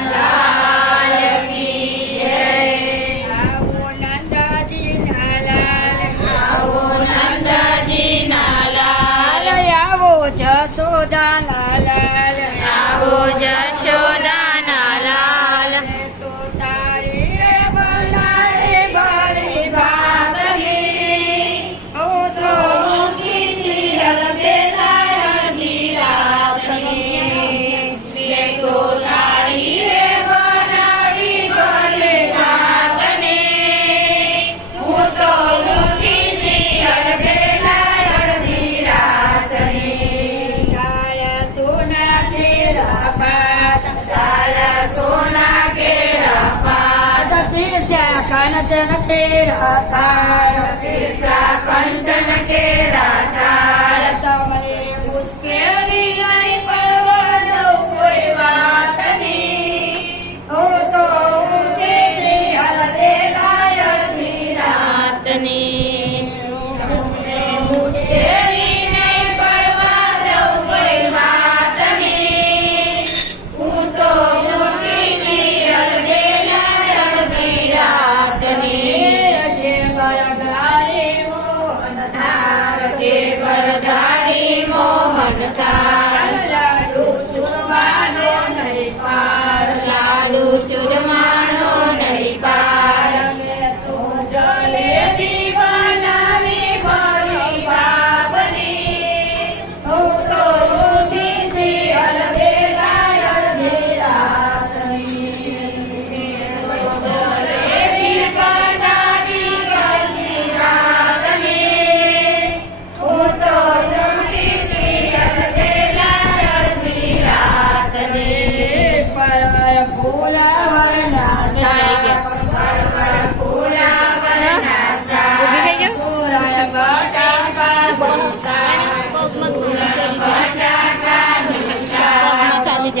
Yeah. जनके राधा जनके राधातम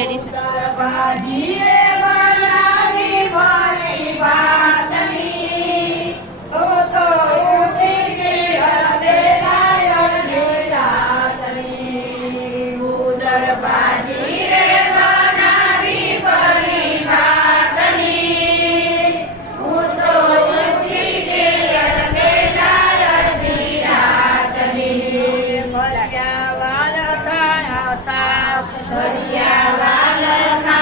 jadi સાથ ભરિયા વાલના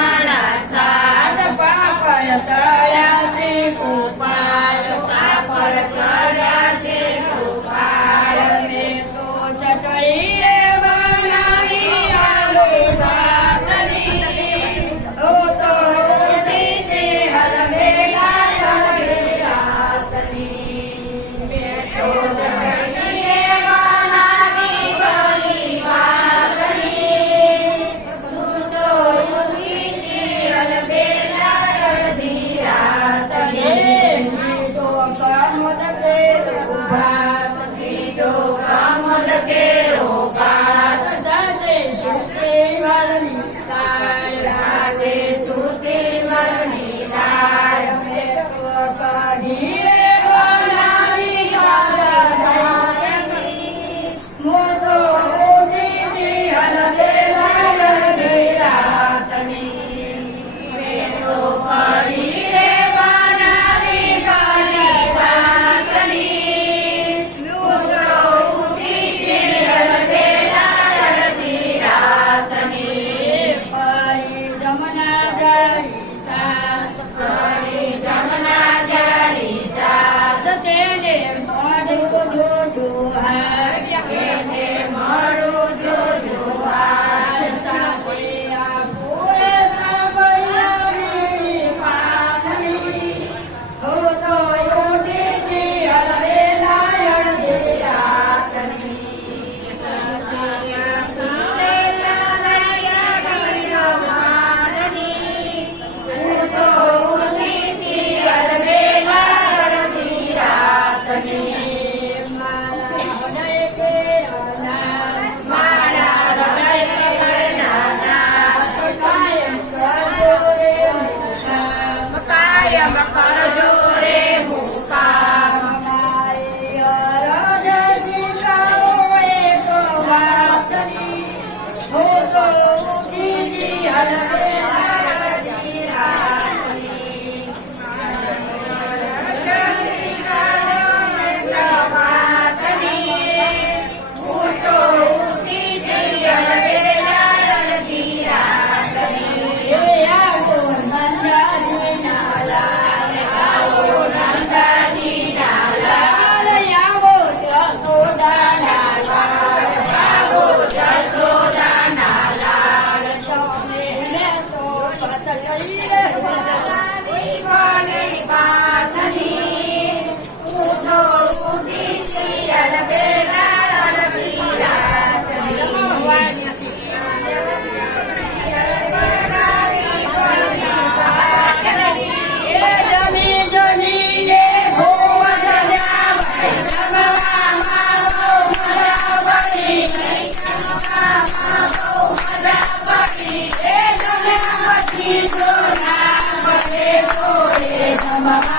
Tony. Hare